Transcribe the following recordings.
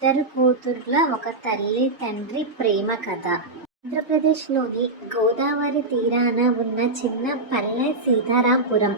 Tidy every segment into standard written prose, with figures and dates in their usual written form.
ఇద్దరు కూతుర్ల ఒక తల్లి తండ్రి ప్రేమ కథ. ఆంధ్రప్రదేశ్లోని గోదావరి తీరాన ఉన్న చిన్న పల్లె సీతారాంపురం.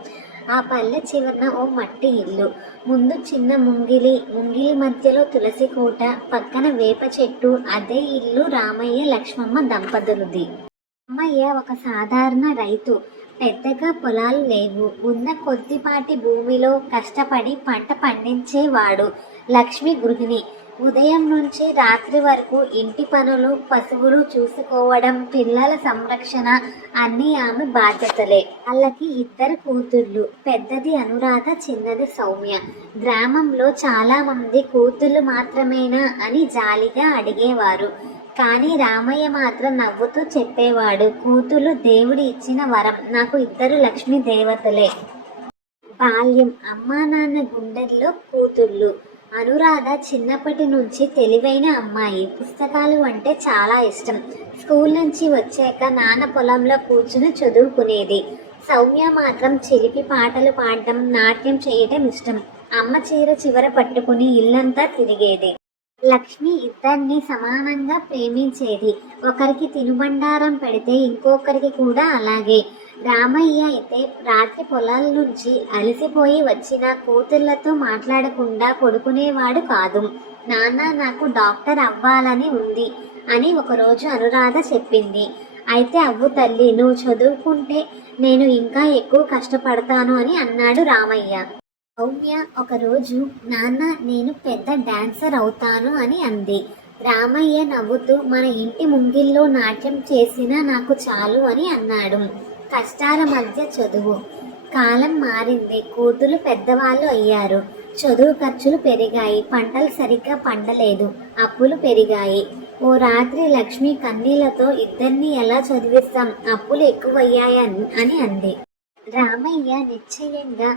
ఆ పల్లె చివరన ఓ మట్టి ఇల్లు, ముందు చిన్న ముంగిలి మధ్యలో తులసి కోట, పక్కన వేప చెట్టు. అదే ఇల్లు రామయ్య లక్ష్మమ్మ దంపతులది. రామయ్య ఒక సాధారణ రైతు. పెద్దగా పొలాలు లేవు. ఉన్న కొద్దిపాటి భూమిలో కష్టపడి పంట పండించేవాడు. లక్ష్మి గృహిణి. ఉదయం నుంచి రాత్రి వరకు ఇంటి పనులు, పశువులు చూసుకోవడం, పిల్లల సంరక్షణ అన్నీ ఆమె బాధ్యతలే. వాళ్ళకి ఇద్దరు కూతుర్లు. పెద్దది అనురాధ, చిన్నది సౌమ్య. గ్రామంలో చాలా మంది కూతుర్లు మాత్రమేనా అని జాలిగా అడిగేవారు. కానీ రామయ్య మాత్రం నవ్వుతూ చెప్పేవాడు, కూతుర్లు దేవుడి ఇచ్చిన వరం. నాకు ఇద్దరు లక్ష్మీ దేవతలే. బాల్యం. అమ్మా నాన్న గుండెల్లో కూతుర్లు. అనురాధ చిన్నప్పటి నుంచి తెలివైన అమ్మాయి. పుస్తకాలు అంటే చాలా ఇష్టం. స్కూల్ నుంచి వచ్చాక నాన్న పొలంలో కూర్చుని చదువుకునేది. సౌమ్య మాత్రం చిలిపి పాటలు పాడడం, నాట్యం చేయడం ఇష్టం. అమ్మ చీర చివర పట్టుకుని ఇల్లంతా తిరిగేది. లక్ష్మి ఇద్దరిని సమానంగా ప్రేమించేది. ఒకరికి తినుబండారం పెడితే ఇంకొకరికి కూడా అలాగే. రామయ్య అయితే రాత్రి పొలాల నుంచి అలసిపోయి వచ్చిన కూతుళ్లతో మాట్లాడకుండా పడుకునేవాడు కాదు. నాన్న, నాకు డాక్టర్ అవ్వాలని ఉంది అని ఒకరోజు అనురాధ చెప్పింది. అయితే అవ్వు తల్లి, నువ్వు చదువుకుంటే నేను ఇంకా ఎక్కువ కష్టపడతాను అని అన్నాడు రామయ్య. సౌమ్య ఒకరోజు, నాన్న, నేను పెద్ద డాన్సర్ అవుతాను అని అంది. రామయ్య నవ్వుతూ, మన ఇంటి ముంగిల్లో నాట్యం చేసినా నాకు చాలు అని అన్నాడు. కష్టాల మధ్య చదువు. కాలం మారింది. కూతురు పెద్దవాళ్ళు అయ్యారు. చదువు ఖర్చులు పెరిగాయి. పంటలు సరిగ్గా పండలేదు. అప్పులు పెరిగాయి. ఓ రాత్రి లక్ష్మి కన్నీళ్లతో, ఇద్దరిని ఎలా చదివిస్తాం, అప్పులు ఎక్కువయ్యాయని అని అంది. రామయ్య నిశ్చయంగా,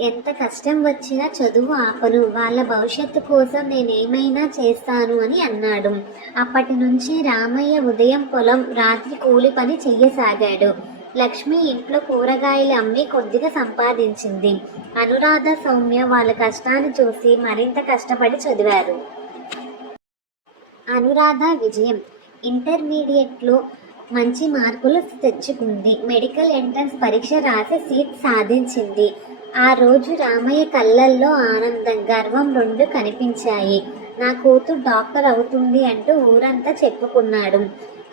ఎంత కష్టం వచ్చినా చదువు ఆపను. వాళ్ళ భవిష్యత్తు కోసం నేనేమైనా చేస్తాను అని అన్నాడు. అప్పటి నుంచి రామయ్య ఉదయం పొలం, రాత్రి కూలి పని చెయ్యసాగాడు. లక్ష్మి ఇంట్లో కూరగాయలు అమ్మి కొద్దిగా సంపాదించింది. అనురాధ, సౌమ్య వాళ్ళ కష్టాన్ని చూసి మరింత కష్టపడి చదివారు. అనురాధ విజయం. ఇంటర్మీడియట్లో మంచి మార్కులు తెచ్చుకుంది. మెడికల్ ఎంట్రన్స్ పరీక్ష రాసి సీట్ సాధించింది. ఆ రోజు రామయ్య కళ్ళల్లో ఆనందం, గర్వం రెండు కనిపించాయి. నా కూతురు డాక్టర్ అవుతుంది అంటూ ఊరంతా చెప్పుకున్నాడు.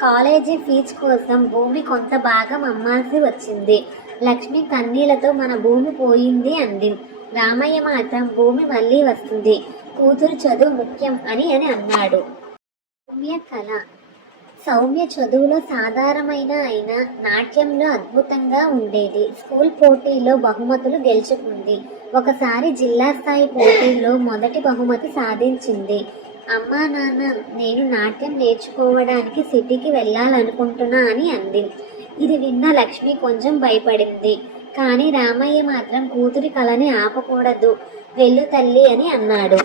కాలేజీ ఫీజు కోసం భూమి కొంత భాగం అమ్మాల్సి వచ్చింది. లక్ష్మి కన్నీళ్లతో, మన భూమి పోయింది అంది. రామయ్య మాత్రం, భూమి మళ్ళీ వస్తుంది, కూతురు చదువు ముఖ్యం అని అన్నాడు. సౌమ్య కళ. సౌమ్య చదువులో సాధారణమైన అయినా నాట్యంలో అద్భుతంగా ఉండేది. స్కూల్ పోటీలో బహుమతులు గెలుచుకుంది. ఒకసారి జిల్లా స్థాయి పోటీల్లో మొదటి బహుమతి సాధించింది. అమ్మా నాన్న, నేను నాట్యం నేర్చుకోవడానికి సిటీకి వెళ్ళాలనుకుంటున్నా అని అంది. ఇది విన్న లక్ష్మి కొంచెం భయపడింది. కానీ రామయ్య మాత్రం, కూతురి కళని ఆపకూడదు, వెళ్ళు తల్లి అని అన్నాడు.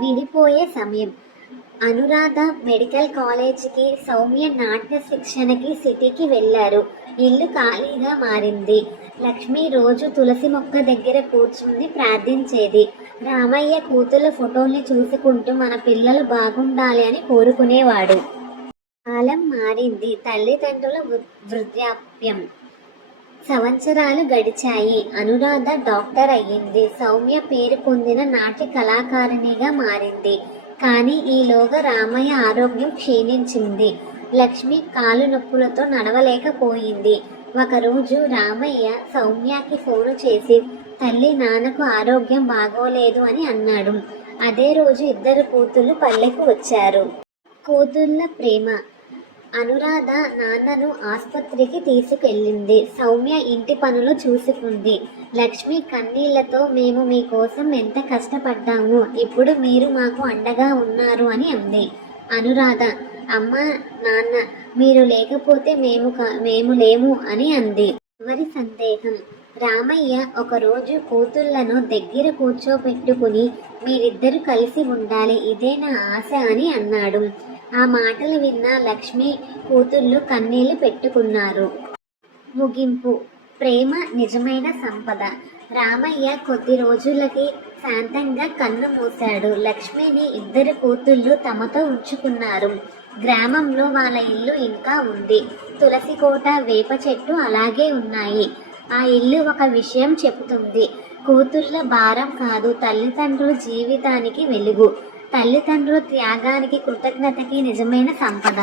విడిపోయే సమయం. అనురాధ మెడికల్ కాలేజీకి, సౌమ్య నాట్య శిక్షణకి సిటీకి వెళ్ళారు. ఇల్లు ఖాళీగా మారింది. లక్ష్మి రోజు తులసి మొక్క దగ్గర కూర్చుని ప్రార్థించేది. రామయ్య కూతుళ్ళ ఫోటోల్ని చూసుకుంటూ, మన పిల్లలు బాగుండాలి అని కోరుకునేవాడు. కాలం మారింది. తల్లిదండ్రుల వృద్ధాప్యం. సంవత్సరాలు గడిచాయి. అనురాధ డాక్టర్ అయ్యింది. సౌమ్య పేరు పొందిన నాట్య కళాకారిణిగా మారింది. కానీ ఈలోగా రామయ్య ఆరోగ్యం క్షీణించింది. లక్ష్మి కాలు నొప్పులతో నడవలేకపోయింది. ఒకరోజు రామయ్య సౌమ్యకి ఫోను చేసి, తల్లి, నాన్నకు ఆరోగ్యం బాగోలేదు అని అన్నాడు. అదే రోజు ఇద్దరు కూతుళ్ళు పల్లెకు వచ్చారు. కూతుళ్ళ ప్రేమ. అనురాధ నాన్నను ఆసుపత్రికి తీసుకెళ్ళింది. సౌమ్య ఇంటి పనులు చూసుకుంది. లక్ష్మి కన్నీళ్లతో, మేము మీకోసం ఎంత కష్టపడ్డాము, ఇప్పుడు మీరు మాకు అండగా ఉన్నారు అని అంది. అనురాధ, అమ్మ నాన్న, మీరు లేకపోతే మేము లేము అని అంది. ఎవరి సందేహం. రామయ్య ఒకరోజు కూతుళ్లను దగ్గర కూర్చోబెట్టుకుని, మీరిద్దరు కలిసి ఉండాలి, ఇదే నా ఆశ అని అన్నాడు. ఆ మాటలు విన్న లక్ష్మి కూతుళ్ళు కన్నీళ్లు పెట్టుకున్నారు. ముగింపు. ప్రేమ నిజమైన సంపద. రామయ్య కొద్ది రోజులకి శాంతంగా కన్ను మూశాడు. లక్ష్మిని ఇద్దరు కూతుళ్ళు తమతో ఉంచుకున్నారు. గ్రామంలో వాళ్ళ ఇల్లు ఇంకా ఉంది. తులసి కోట, వేప చెట్టు అలాగే ఉన్నాయి. ఆ ఇల్లు ఒక విషయం చెబుతుంది. కూతుళ్ళ భారం కాదు, తల్లిదండ్రుల జీవితానికి వెలుగు. తల్లిదండ్రుల త్యాగానికి, కృతజ్ఞతకి నిజమైన సంపద.